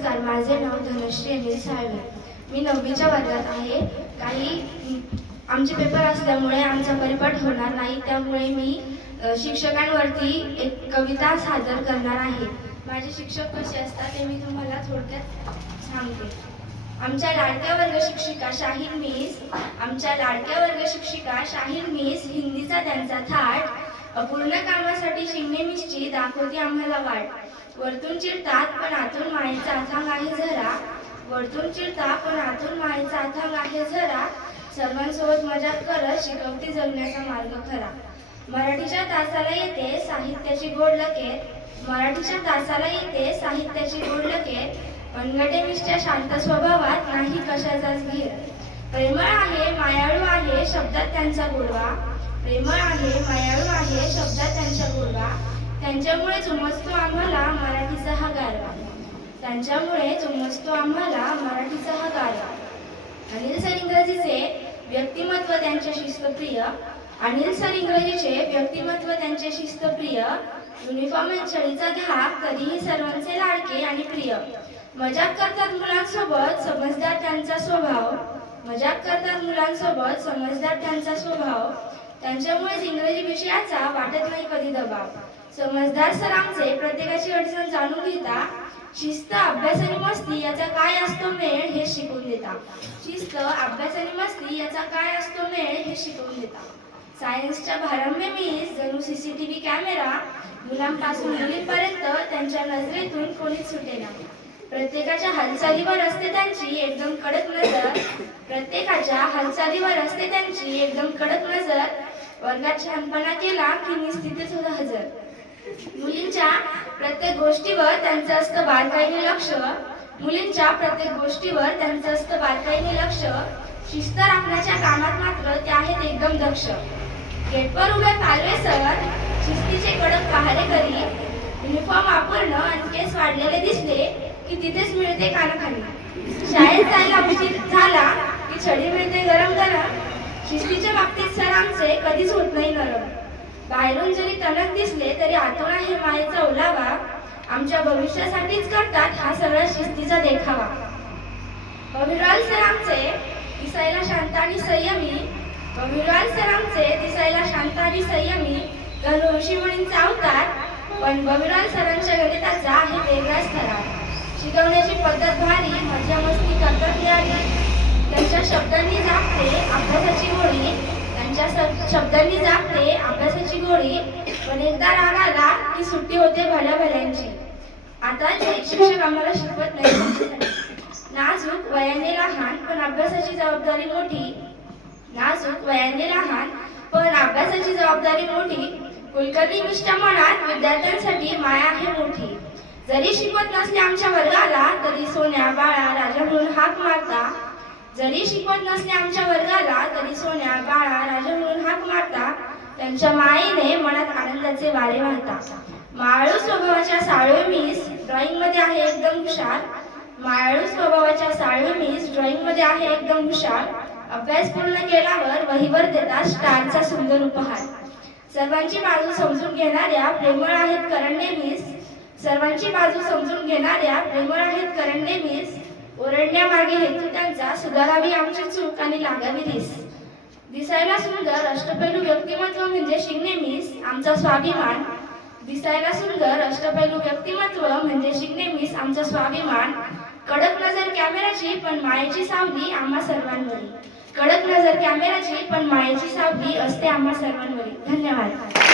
नमस्कार, माझे नाव धनश्री अनिल साळवे. मी 9वीच्या वर्गात आहे. आमचे पेपर असल्यामुळे आमचा परिपाठ होणार नाही, त्यामुळे मी शिक्षकांवरती एक कविता सादर करणार आहे. माझे शिक्षक कसे असतात ते मी तुम्हाला थोडक्यात सांगते. आमच्या लाडक्या वर्ग शिक्षिका शाहीन मिस, हिंदीचा त्यांचा थाट, अपूर्ण कामासाठी शिंगणे मिसची दाखवते आम्हाला वाट. वरतून चिडतात पण आतून मायेचा अथांग आहे झरा. सर्वांसोबत मजाक करत शिकवती जगण्याचा मार्ग खरा. मराठीच्या तासाला येते साहित्याची गोड लकेर. मनगटे मिसच्या शांत स्वभावात नाही कशाचाच घेर. प्रेमळ आहे मायाळू आहे शब्दात त्यांचा गोडवा. त्यांच्यामुळेच उमजतो आम्हाला मराठीचा हा गारवा. अनिल सर इंग्रजीचे व्यक्तिमत्व त्यांचे शिस्तप्रिय. युनिफॉर्म छडीचा धाक, तरीही सर्वांचे लाडके आणि प्रिय. मजाक करतात मुलांसोबत समजदार त्यांचा स्वभाव. त्यांच्यामुळेच इंग्रजी विषयाचा वाटत नाही कधी दबाव. समजदार सर आमचे प्रत्येकाची अडचण जाणून घेता. शिस्त, अभ्यास आणि मस्ती याचा काय असतो मेळ हे शिकवून देता. सायन्सच्या भारंभे मिस, जणू CCTV कॅमेरा. मुलांपासून मुलींपर्यंत त्यांच्या नजरेतून कोणीच सुटेना. प्रत्येकाच्या हालचालीवर असते त्यांची एकदम कडक नजर. वर्गात शहाणपणा केला की मिस तिथेच हजर. मुलींच्या प्रत्येक गोष्टीवर त्यांचं असतं बारकाईने लक्ष. शिस्त राखण्याच्या कामात मात्र ते आहेत एकदम दक्ष. गेटवर उभे कालवे सर, शिस्तीचे कडक पहारेकरी. युनिफॉर्म अपूर्ण आणि केस वाढलेले दिसले की तिथेच मिळते कानाखाली. शाळेत जायला उशीर झाला की छडी मिळते गरम. शिस्तीच्या बाबतीत सर आमचे कधीच होत नाही नरम. बाहेरून जरी टणक दिसले तरी आतून आहे मायेचा ओलावा. आमच्या भविष्यासाठीच करतात हा सगळा शिस्तीचा देखावा. बहिरवाल सर आमचे दिसायला शांत आणि संयमी. गणू ऋषीमुनींचा अवतार, पण बहिरवाल सरांच्या गणिताचा आहे वेगळाच थरार. शिकवण्याची पद्धत भारी, मजा मस्ती करतात यारी. त्यांच्या शब्दांनी जागते अभ्यासाची गोडी. पण एकदा राग आला की सुट्टी होते भल्या भल्यांची. आता जे शिक्षक आम्हाला शिकवत नाही. नाजूक वयाने लहान पण अभ्यासाची जबाबदारी मोठी. कुलकर्णी मिसच्या मनात विद्यार्थ्यांसाठी माया आहे मोठी. जरी शिकवत नसले आमच्या वर्गाला तरी सोन्या बाळा राजा म्हणून हाक मारता. त्यांच्या मायेने मनात आनंदाचे वारे वाहता. मायाळू स्वभावाच्या साळवे मिस ड्रॉइंग मध्ये आहे एकदम हुशार. अभ्यास पूर्ण केल्यावर वहीवर देतात स्टारचा सुंदर उपहार. सर्वांची बाजू समजून घेणाऱ्या प्रेमळ आहेत करंडे मिस. ओरडण्यामागे हेतू त्यांचा सुधारावी आमची चूक आणि लागावी रीस. दिसायला सुंदर अष्टपैलू व्यक्तिमत्व म्हणजे शिंगणे मिस आमचा स्वाभिमान. कडक नजर कॅमेराची पण मायेची सावली असते आम्हा सर्वांवरील. धन्यवाद.